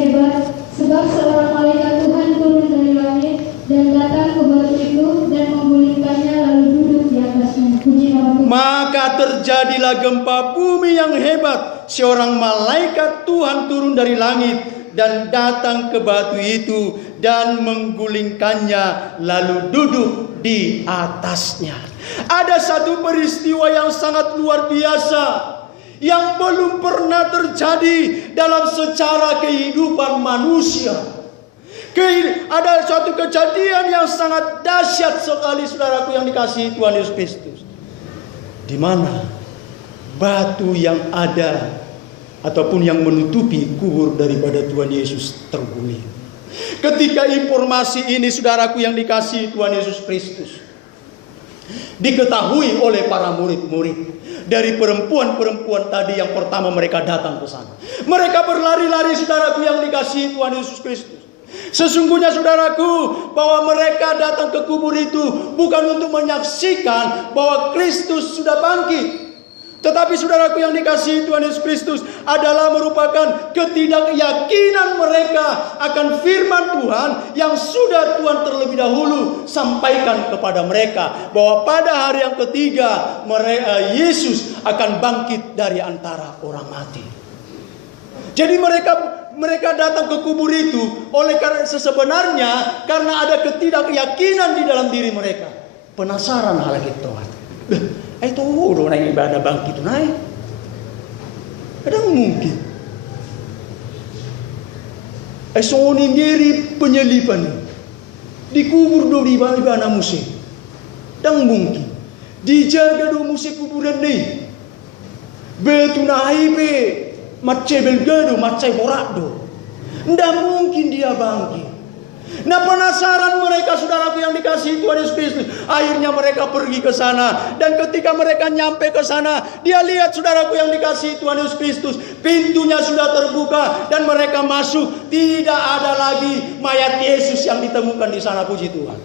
hebat, sebab seorang malaikat Tuhan turun dari langit dan datang ke batu itu dan menggulingkannya lalu duduk di atasnya. Puji nama Tuhan. Maka terjadilah gempa bumi yang hebat. Seorang malaikat Tuhan turun dari langit dan datang ke batu itu dan menggulingkannya lalu duduk di atasnya. Ada satu peristiwa yang sangat luar biasa yang belum pernah terjadi dalam secara kehidupan manusia. Ada suatu kejadian yang sangat dahsyat sekali, saudaraku yang dikasihi Tuhan Yesus Kristus, di mana batu yang ada ataupun yang menutupi kubur daripada Tuhan Yesus terguling. Ketika informasi ini, saudaraku yang dikasihi Tuhan Yesus Kristus, diketahui oleh para murid-murid dari perempuan-perempuan tadi yang pertama mereka datang ke sana. Mereka berlari-lari, saudaraku yang dikasihi Tuhan Yesus Kristus. Sesungguhnya, saudaraku, bahwa mereka datang ke kubur itu bukan untuk menyaksikan bahwa Kristus sudah bangkit. Tetapi, saudaraku yang dikasihi Tuhan Yesus Kristus, adalah merupakan ketidakyakinan mereka akan firman Tuhan yang sudah Tuhan terlebih dahulu sampaikan kepada mereka, bahwa pada hari yang ketiga Yesus akan bangkit dari antara orang mati. Jadi mereka datang ke kubur itu oleh karena sebenarnya karena ada ketidakyakinan di dalam diri mereka. Penasaran hal itu Tuhan. Itu udah naik ibadah bangkit naik. Ada mungkin. Soni diri penyelipan dikubur do di ibadah musik. Dan mungkin dijaga do musik kuburan ni. Betu naik be macai belgado macai borado. Ndak mungkin dia bangkit. Nah, penasaran mereka, saudaraku yang dikasihi Tuhan Yesus Kristus. Akhirnya mereka pergi ke sana. Dan ketika mereka nyampe ke sana, dia lihat, saudaraku yang dikasihi Tuhan Yesus Kristus, pintunya sudah terbuka dan mereka masuk. Tidak ada lagi mayat Yesus yang ditemukan di sana, puji Tuhan.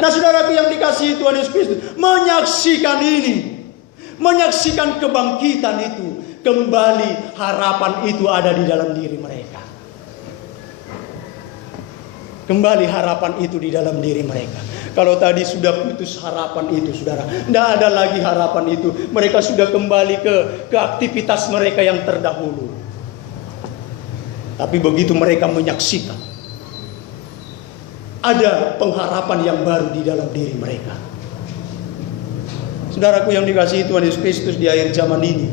Nah, saudaraku yang dikasihi Tuhan Yesus Kristus, menyaksikan ini, menyaksikan kebangkitan itu, kembali harapan itu ada di dalam diri mereka. Kembali harapan itu di dalam diri mereka. Kalau tadi sudah putus harapan itu, saudara, tidak ada lagi harapan itu. Mereka sudah kembali ke aktivitas mereka yang terdahulu. Tapi begitu mereka menyaksikan, ada pengharapan yang baru di dalam diri mereka. Saudaraku yang dikasihi Tuhan Yesus Kristus, di akhir zaman ini,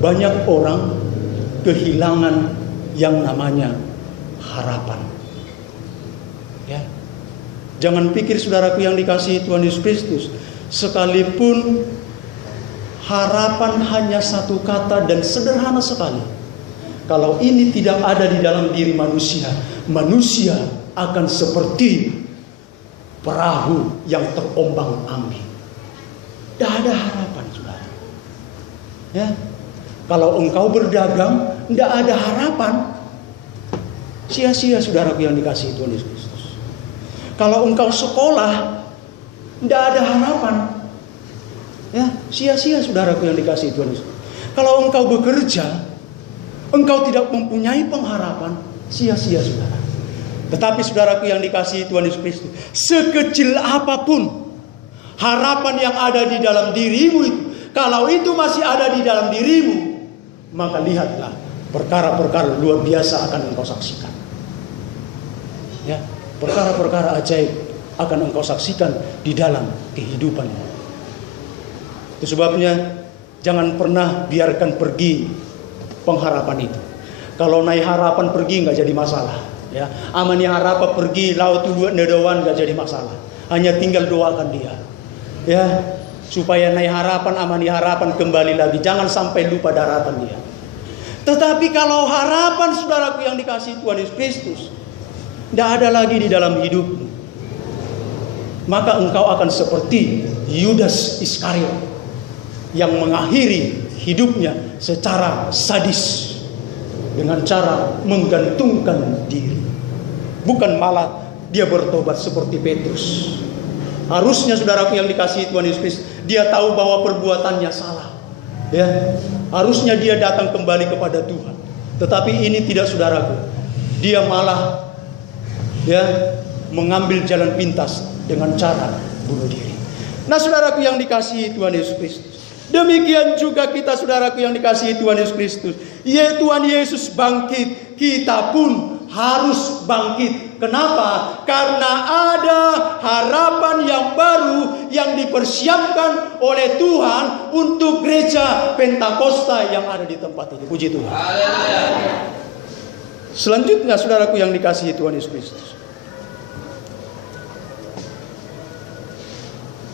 banyak orang kehilangan yang namanya harapan. Ya. Jangan pikir, saudaraku yang dikasihi Tuhan Yesus Kristus, sekalipun harapan hanya satu kata dan sederhana sekali, kalau ini tidak ada di dalam diri manusia, manusia akan seperti perahu yang terombang-ambing. Tidak ada harapan, saudara. Ya. Kalau engkau berdagang, tidak ada harapan, sia-sia, saudaraku yang dikasihi Tuhan Yesus Kristus. Kalau engkau sekolah, tidak ada harapan, ya, sia-sia, saudaraku yang dikasihi Tuhan Yesus. Kalau engkau bekerja, engkau tidak mempunyai pengharapan, sia-sia, saudara. Tetapi, saudaraku yang dikasihi Tuhan Yesus Kristus, sekecil apapun harapan yang ada di dalam dirimu itu, kalau itu masih ada di dalam dirimu, maka lihatlah, perkara-perkara luar biasa akan engkau saksikan. Ya, perkara-perkara ajaib akan engkau saksikan di dalam kehidupanmu. Itu sebabnya jangan pernah biarkan pergi pengharapan itu. Kalau naik harapan pergi nggak jadi masalah. Ya, amani harapan pergi laut nedawan nggak jadi masalah. Hanya tinggal doakan dia. Ya, supaya naik harapan, amani harapan kembali lagi. Jangan sampai lupa daratan dia. Tetapi kalau harapan, saudaraku yang dikasihi Tuhan Yesus Kristus, tidak ada lagi di dalam hidupmu, maka engkau akan seperti Yudas Iskariot yang mengakhiri hidupnya secara sadis dengan cara menggantungkan diri. Bukan malah dia bertobat seperti Petrus. Harusnya, saudaraku yang dikasihi Tuhan Yesus Kristus, dia tahu bahwa perbuatannya salah. Ya, Harusnya dia datang kembali kepada Tuhan. Tetapi ini tidak, saudaraku. Dia malah mengambil jalan pintas dengan cara bunuh diri. Nah, saudaraku yang dikasihi Tuhan Yesus Kristus, demikian juga kita, saudaraku yang dikasihi Tuhan Yesus Kristus. Tuhan Yesus bangkit, kita pun harus bangkit. Kenapa? Karena ada harapan yang baru yang dipersiapkan oleh Tuhan untuk gereja Pentakosta yang ada di tempat ini. Puji Tuhan. Selanjutnya, saudaraku yang dikasihi Tuhan Yesus Kristus,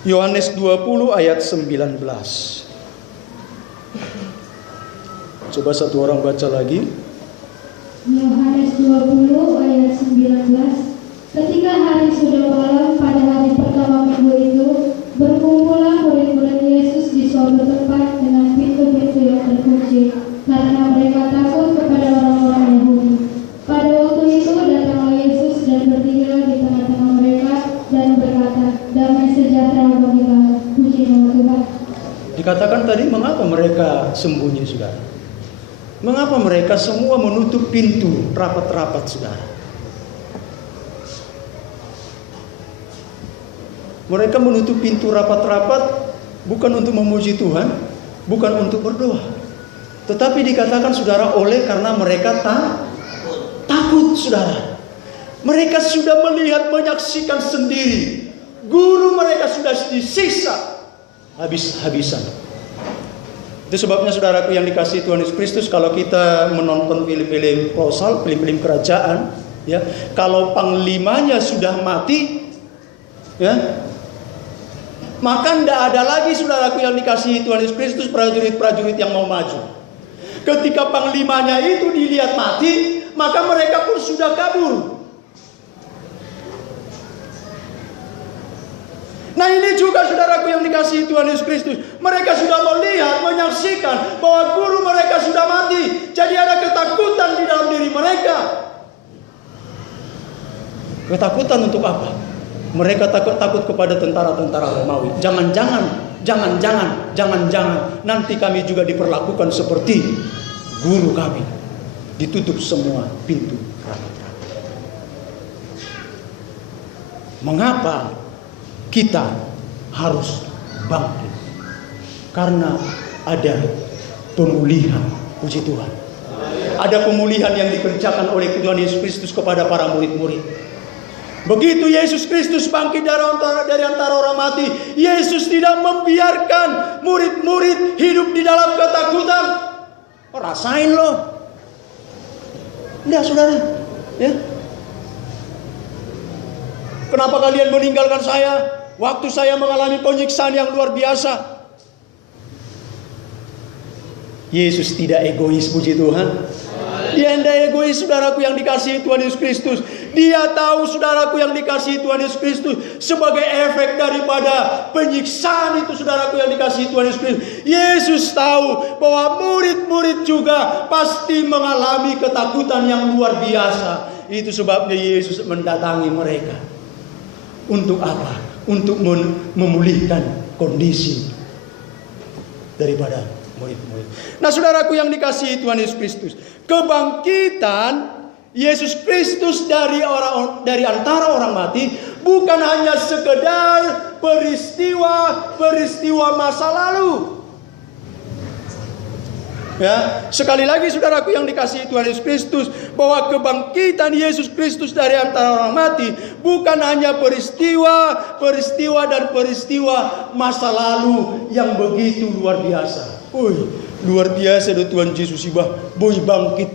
Yohanes 20 ayat 19. Coba satu orang baca lagi. Yohanes 20 ayat 19. Ketika hari sudah malam pada hari pertama minggu itu, berkumpullah murid-murid Yesus di suatu tempat dengan pintu-pintu yang terkunci, karena mereka takut kepada orang-orang Yahudi. Pada waktu itu datanglah Yesus dan berdiri di tengah-tengah mereka dan berkata, "Damai sejahtera bagi kamu." Puji nama Tuhan. Dikatakan tadi, mengapa mereka sembunyi, saudara? Mengapa mereka semua menutup pintu rapat-rapat, saudara? Mereka menutup pintu rapat-rapat bukan untuk memuji Tuhan, bukan untuk berdoa. Tetapi dikatakan, saudara, oleh karena mereka takut, saudara. Mereka sudah melihat, menyaksikan sendiri. Guru mereka sudah disiksa habis-habisan. Itu sebabnya, saudaraku yang dikasihi Tuhan Yesus Kristus, kalau kita menonton film-film kolosal, film-film kerajaan, kalau panglimanya sudah mati, maka tidak ada lagi, saudaraku yang dikasihi Tuhan Yesus Kristus, prajurit-prajurit yang mau maju. Ketika panglimanya itu dilihat mati, maka mereka pun sudah kabur. Nah, ini juga, saudaraku yang dikasihi Tuhan Yesus Kristus, mereka sudah melihat, menyaksikan bahwa guru mereka sudah mati. Jadi ada ketakutan di dalam diri mereka. Ketakutan untuk apa? Mereka takut kepada tentara-tentara Romawi. Jangan-jangan nanti kami juga diperlakukan seperti guru kami. Ditutup semua pintu rapat-rapat. Mengapa kita harus bangkit? Karena ada pemulihan. Puji Tuhan. Ada pemulihan yang dikerjakan oleh Tuhan Yesus Kristus kepada para murid-murid. Begitu Yesus Kristus bangkit dari antara orang mati, Yesus tidak membiarkan murid-murid hidup di dalam ketakutan. Rasain loh. Enggak, saudara. Kenapa kalian meninggalkan saya? Waktu saya mengalami penyiksaan yang luar biasa. Yesus tidak egois, puji Tuhan. Dia tidak egois, saudaraku yang dikasihi Tuhan Yesus Kristus. Dia tahu, saudaraku yang dikasihi Tuhan Yesus Kristus, sebagai efek daripada penyiksaan itu, saudaraku yang dikasihi Tuhan Yesus Kristus, Yesus tahu bahwa murid-murid juga pasti mengalami ketakutan yang luar biasa. Itu sebabnya Yesus mendatangi mereka. Untuk apa? Untuk memulihkan kondisi daripada murid-murid. Nah, saudaraku yang dikasihi Tuhan Yesus Kristus, kebangkitan Yesus Kristus dari antara orang mati bukan hanya sekedar peristiwa masa lalu. Sekali lagi, saudaraku yang dikasihi Tuhan Yesus Kristus, bahwa kebangkitan Yesus Kristus dari antara orang mati bukan hanya peristiwa masa lalu yang begitu luar biasa. Luar biasa do Tuhan Yesus ibah boy bangkit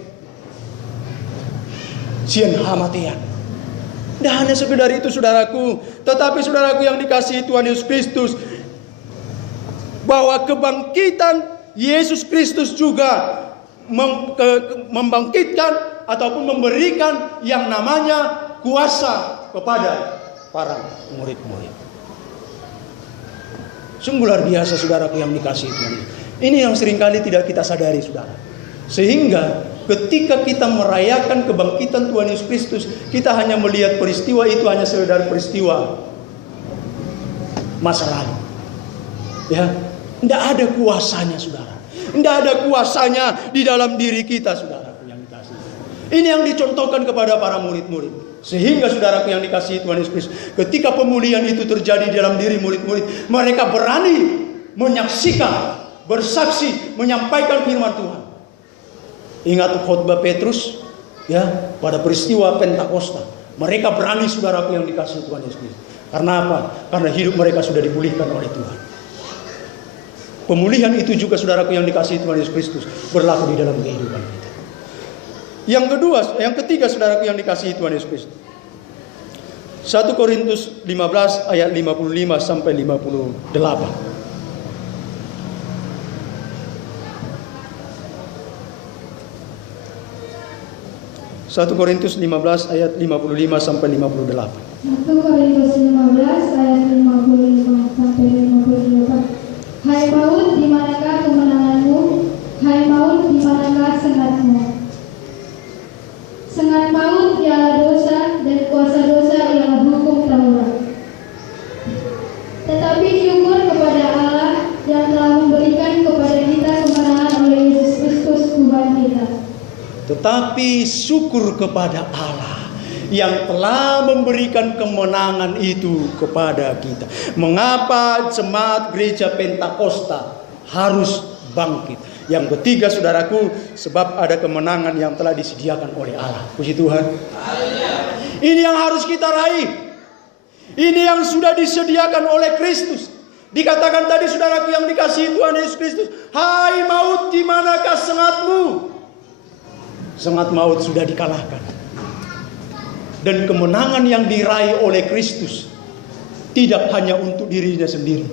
sian hamatian. Tidak hanya sekedar itu, saudaraku, tetapi saudaraku yang dikasihi Tuhan Yesus Kristus, bahwa kebangkitan Yesus Kristus juga membangkitkan ataupun memberikan yang namanya kuasa kepada para murid-murid. Sungguh luar biasa, saudaraku yang dikasihi Tuhan. Ini yang seringkali tidak kita sadari, saudara. Sehingga ketika kita merayakan kebangkitan Tuhan Yesus Kristus, kita hanya melihat peristiwa itu hanya sekedar peristiwa masa lalu. Tidak ada kuasanya, saudara. Tidak ada kuasanya di dalam diri kita, saudaraku yang dikasihi. Ini yang dicontohkan kepada para murid-murid. Sehingga saudaraku yang dikasihi Tuhan Yesus Kristus, ketika pemulihan itu terjadi di dalam diri murid-murid, mereka berani menyaksikan, bersaksi, menyampaikan firman Tuhan. Ingat khotbah Petrus, ya, pada peristiwa Pentakosta. Mereka berani, saudaraku yang dikasihi Tuhan Yesus Kristus. Karena apa? Karena hidup mereka sudah dipulihkan oleh Tuhan. Pemulihan itu juga, saudaraku yang dikasihi Tuhan Yesus Kristus, berlaku di dalam kehidupan kita. Yang ketiga, saudaraku yang dikasihi Tuhan Yesus Kristus. 1 Korintus 15 ayat 55 sampai 58. 1 Korintus 15 ayat 55 sampai 58. 1 Korintus 15 ayat 55 sampai 58. Hai maut, di manakah kemenanganmu? Hai maut, di manakah sengatmu? Sengat maut ialah dosa, dan kuasa dosa ialah hukum Taurat. Tetapi syukur kepada Allah yang telah memberikan kepada kita kemenangan oleh Yesus Kristus Tuhan kita. Tetapi syukur kepada Allah yang telah memberikan kemenangan itu kepada kita. Mengapa jemaat gereja Pentakosta harus bangkit? Yang ketiga, saudaraku, sebab ada kemenangan yang telah disediakan oleh Allah. Puji Tuhan. Ini yang harus kita raih. Ini yang sudah disediakan oleh Kristus. Dikatakan tadi, saudaraku yang dikasihi Tuhan Yesus Kristus, hai maut, di manakah sengatmu? Sengat maut sudah dikalahkan. Dan kemenangan yang diraih oleh Kristus tidak hanya untuk dirinya sendiri,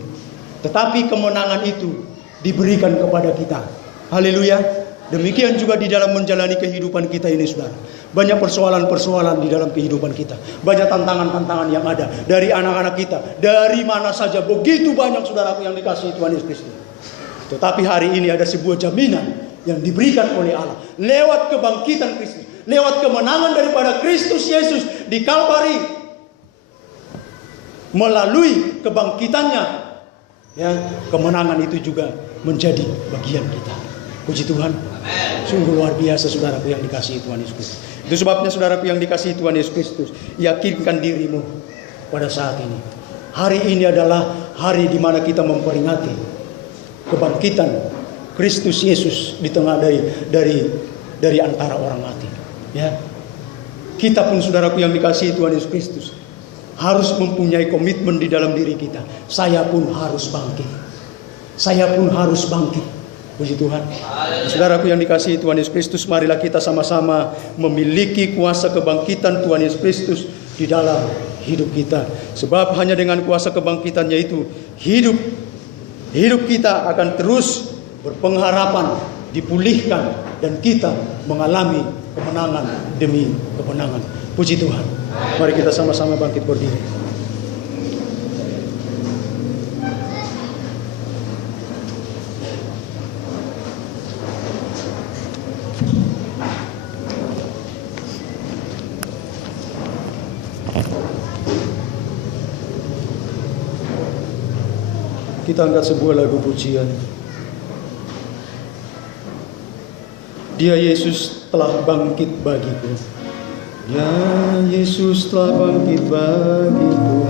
tetapi kemenangan itu diberikan kepada kita. Haleluya. Demikian juga di dalam menjalani kehidupan kita ini, saudara. Banyak persoalan-persoalan di dalam kehidupan kita. Banyak tantangan-tantangan yang ada. Dari anak-anak kita, dari mana saja. Begitu banyak, saudaraku yang dikasihi Tuhan Yesus Kristus. Tetapi hari ini ada sebuah jaminan yang diberikan oleh Allah. Lewat kebangkitan Kristus. Lewat kemenangan daripada Kristus Yesus di Kalvari. Melalui kebangkitannya, ya, kemenangan itu juga menjadi bagian kita. Puji Tuhan. Sungguh luar biasa, saudaraku yang dikasihi Tuhan Yesus Kristus. Itu sebabnya, saudaraku yang dikasihi Tuhan Yesus Kristus, yakinkan dirimu pada saat ini. Hari ini adalah hari di mana kita memperingati kebangkitan Kristus Yesus di tengah dari antara orang mati. Ya. Kita pun, saudaraku yang dikasihi Tuhan Yesus Kristus, harus mempunyai komitmen di dalam diri kita. Saya pun harus bangkit. Saya pun harus bangkit. Puji Tuhan. Saudaraku yang dikasihi Tuhan Yesus Kristus, marilah kita sama-sama memiliki kuasa kebangkitan Tuhan Yesus Kristus di dalam hidup kita. Sebab hanya dengan kuasa kebangkitannya itu, hidup kita akan terus berpengharapan, dipulihkan, dan kita mengalami kemenangan demi kemenangan. Puji Tuhan. Mari kita sama-sama bangkit berdiri. Kita angkat sebuah lagu pujian. Dia Yesus telah bangkit bagiku. Dia Yesus telah bangkit bagiku.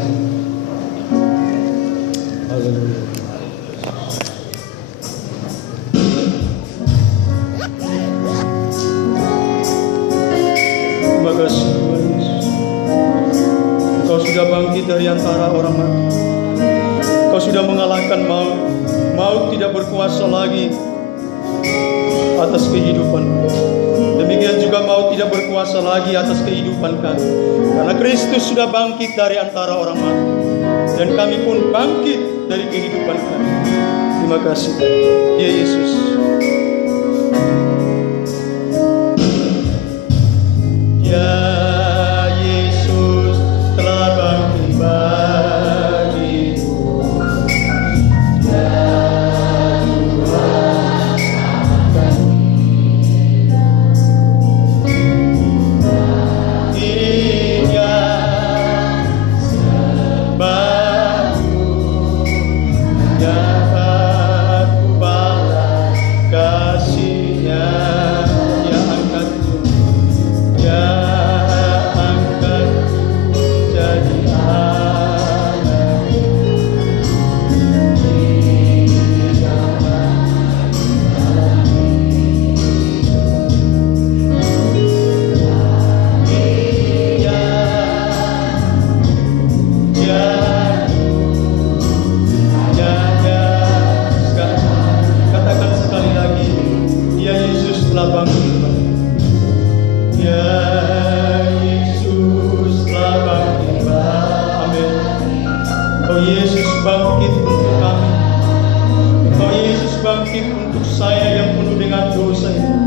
Haleluya. Terima kasih Tuhan Yesus. Engkau sudah bangkit dari antara orang mati. Kau sudah mengalahkan maut. Maut tidak berkuasa lagi atas kehidupan. Demikian juga maut tidak berkuasa lagi atas kehidupan kami. Karena Kristus sudah bangkit dari antara orang mati. Dan kami pun bangkit dari kehidupan kami. Terima kasih. Ya Yesus. Ya Yesus telah bangkit bagiku. bangkit untuk saya yang penuh dengan dosa ini.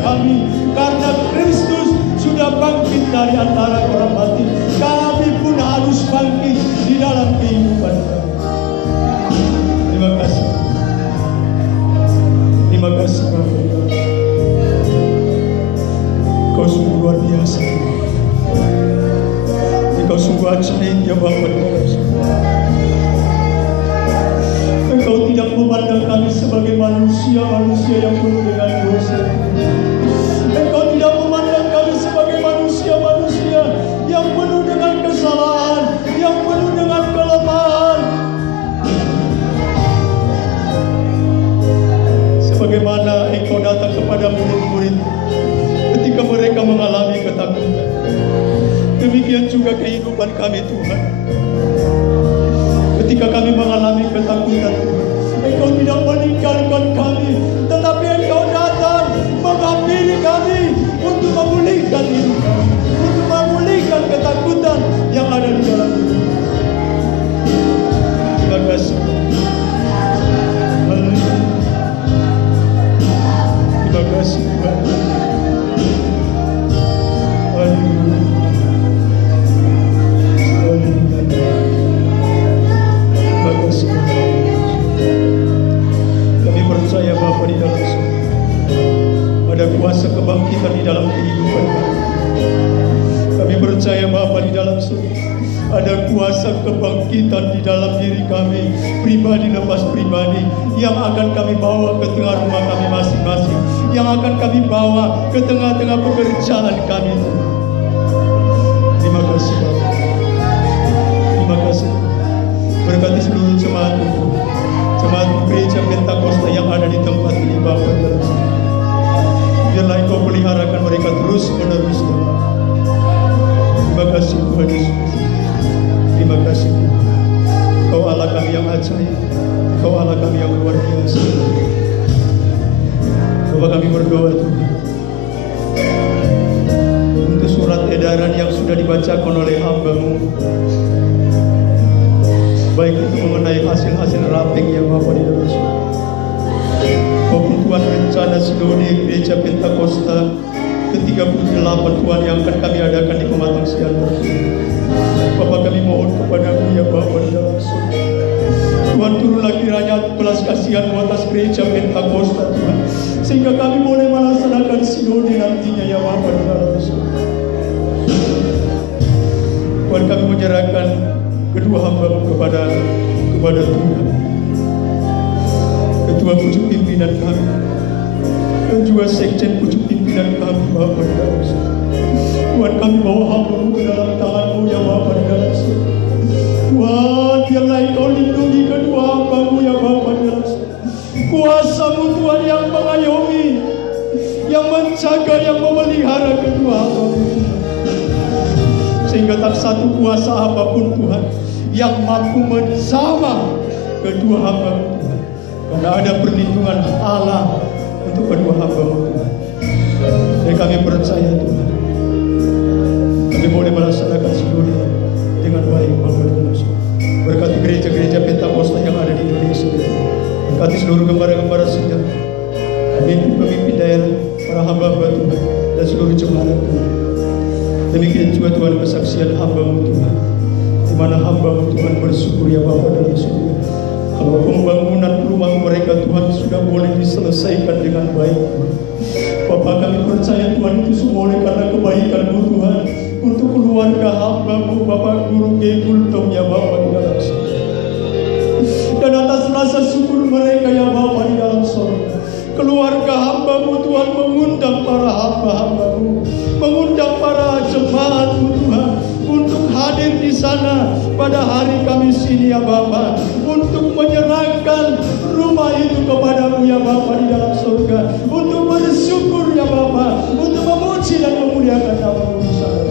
kami, karena Kristus sudah bangkit dari antara orang mati. Kami pun harus bangkit di dalam kehidupan kami. Terima kasih. Terima kasih Bapak. Kau sungguh luar biasa. Engkau sungguh ajaib ya Bapak. Engkau tidak memandang kami sebagai manusia-manusia yang penuh dengan dosa. Engkau tidak memandang kami sebagai manusia-manusia yang penuh dengan kesalahan, yang penuh dengan kelemahan. Sebagaimana Engkau datang kepada murid-murid ketika mereka mengalami ketakutan, demikian juga kehidupan kami Tuhan. Ketika kami mengalami ketakutan, Engkau tidak meninggalkan kami, tetapi Engkau datang menghampiri kami untuk memulihkan hidup kami, untuk memulihkan ketakutan yang ada di dalam hidup. Terima kasih. Terima kasih Tuhan. Kami percaya Bapa di dalam surga ada kuasa kebangkitan di dalam kehidupan kami. Kami percaya Bapa di dalam surga ada kuasa kebangkitan di dalam diri kami, pribadi lepas pribadi, yang akan kami bawa ke tengah rumah kami masing-masing, yang akan kami bawa ke tengah-tengah pekerjaan kami. Terima kasih Bapa. Terima kasih. Berkati seluruh jemaat itu, jemaat gereja Pentakosta yang ada di tempat ini Bapa. Biarlah Engkau peliharakan mereka terus menerus. Terima kasih Tuhan Yesus. Terima kasih Tuhan. Kau Allah kami yang ajaib, Kau Allah kami yang luar biasa. Bapa, kami berdoa Tuhan untuk surat edaran yang sudah dibacakan oleh hamba-Mu, baik itu mengenai hasil-hasil raping yang Bapak di dalam surga, maupun Tuhan rencana Sinode Gereja Pentakosta ke-38 Tuhan yang akan kami adakan di Pematang Siantar. Bapak, kami mohon kepada-Mu ya Bapak di dalam surga, Tuhan turunlah kiranya belas kasihan-Mu atas Gereja Pentakosta Tuhan, sehingga kami boleh melaksanakan Sinode nantinya ya Bapak di dalam surga. Tuhan, kami menyerahkan kedua hamba-Mu kepada Tuhan, Ketua Pucuk Pimpinan kami dan juga Sekjen Pucuk Pimpinan kami Bapak di dalam surga. Tuhan, kami bawa hamba-Mu ke dalam tangan-Mu ya Bapak di dalam surga. Tuhan, biarlah Engkau lindungi kedua hamba-Mu ya Bapak di dalam surga. Kuasa-Mu Tuhan yang mengayomi, yang menjaga, yang memelihara kedua hamba-Mu, sehingga tak satu kuasa apapun Tuhan yang mampu menjamah kedua hamba-Mu Tuhan, karena ada perlindungan Allah untuk kedua hamba-Mu Tuhan. Dan kami percaya Tuhan, kami boleh melaksanakan Sinode dengan baik Bapak di dalam surga. Berkati gereja-gereja Pentakosta yang ada di Indonesia, berkati seluruh gembala-gembala sidang, pemimpin-pemimpin daerah, para hamba-hamba Tuhan, dan seluruh jemaat Tuhan. Demikian juga Tuhan kesaksian hamba-Mu Tuhan, di mana hamba-Mu Tuhan bersyukur ya Bapa dalam surga, kalau pembangunan rumah mereka Tuhan sudah boleh diselesaikan dengan baik. Bapak, kami percaya Tuhan itu semua oleh karena kebaikan-Mu Tuhan untuk keluarga hamba-Mu Bapak Guru G. Gultom ya Bapak di dalam surga, dan atas rasa syukur mereka ya Bapak di dalam surga, keluarga hamba-Mu Tuhan mengundang para hamba-hamba-Mu, mengundang para jemaat-Mu Tuhan untuk hadir di sana pada hari Kamis ini ya Bapa, untuk menyerahkan rumah itu kepada-Mu ya Bapa di dalam surga, untuk bersyukur ya Bapa, untuk memuji dan memuliakan nama-Mu di sana.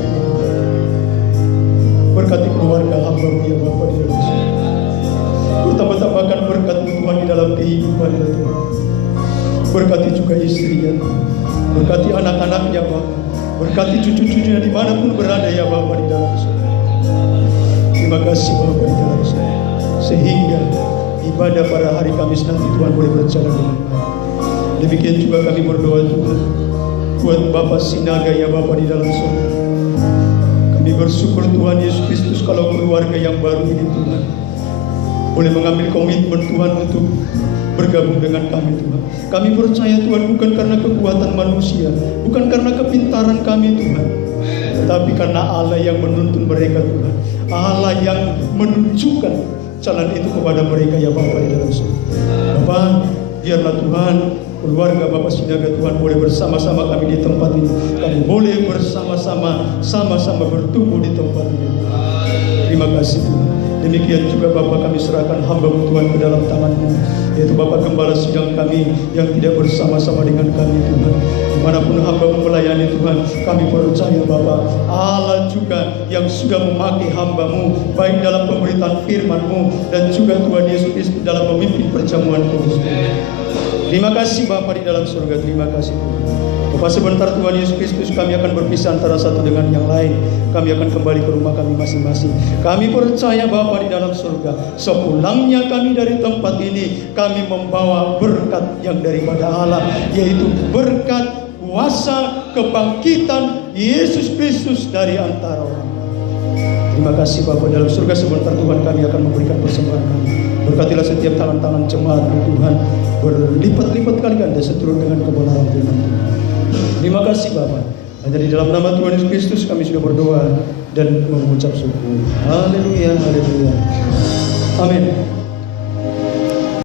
Berkati keluarga hamba-Mu ya Bapa di dalam surga, tambah-tambahkan berkat Tuhan di dalam kehidupan ya Tuhan. Berkati juga istrinya, berkati anak-anaknya Bapa, berkati cucu-cucunya dimanapun berada ya Bapa di dalam surga. Terima kasih Bapa di dalam surga, sehingga ibadah pada hari Kamis nanti Tuhan boleh berjalan dengan baik. Demikian juga kami berdoa Tuhan buat Bapak Sinaga ya Bapak di dalam surga. Kami bersyukur Tuhan Yesus Kristus kalau keluarga yang baru ini Tuhan boleh mengambil komitmen Tuhan untuk bergabung dengan kami Tuhan. Kami percaya Tuhan bukan karena kekuatan manusia, bukan karena kepintaran kami Tuhan, tetapi karena Allah yang menuntun mereka Tuhan. Allah yang menunjukkan jalan itu kepada mereka ya Bapak di dalam surga. Bapak, biarlah Tuhan keluarga Bapak Sinaga Tuhan boleh bersama-sama kami di tempat ini. Kami boleh bersama-sama, sama-sama bertumbuh di tempat ini. Terima kasih Tuhan. Demikian juga Bapak kami serahkan hamba-Mu Tuhan ke dalam tangan-Mu, yaitu Bapak Gembala sidang kami yang tidak bersama-sama dengan kami Tuhan. Dimanapun hamba-Mu melayani Tuhan, kami percaya Bapak Allah juga yang sudah memakai hamba-Mu baik dalam pemberitaan firman-Mu dan juga Tuhan Yesus Kristus dalam memimpin perjamuan kudus. Terima kasih Bapa di dalam surga, terima kasih Tuhan. Bapak sebentar Tuhan Yesus Kristus kami akan berpisah antara satu dengan yang lain. Kami akan kembali ke rumah kami masing-masing. Kami percaya Bapa di dalam surga, sepulangnya kami dari tempat ini, kami membawa berkat yang daripada Allah, yaitu berkat kuasa kebangkitan Yesus Kristus dari antara orang. Terima kasih Bapa dalam surga, sebentar Tuhan kami akan memberikan persembahan kami. Berkatilah setiap tangan-tangan jemaat Tuhan, berlipat-lipat kali ganda seturut dengan kebenaran firman Tuhan. Terima kasih Bapa. Hanya di dalam nama Tuhan Yesus Kristus kami sudah berdoa dan mengucap syukur. Haleluya, haleluya. Amin.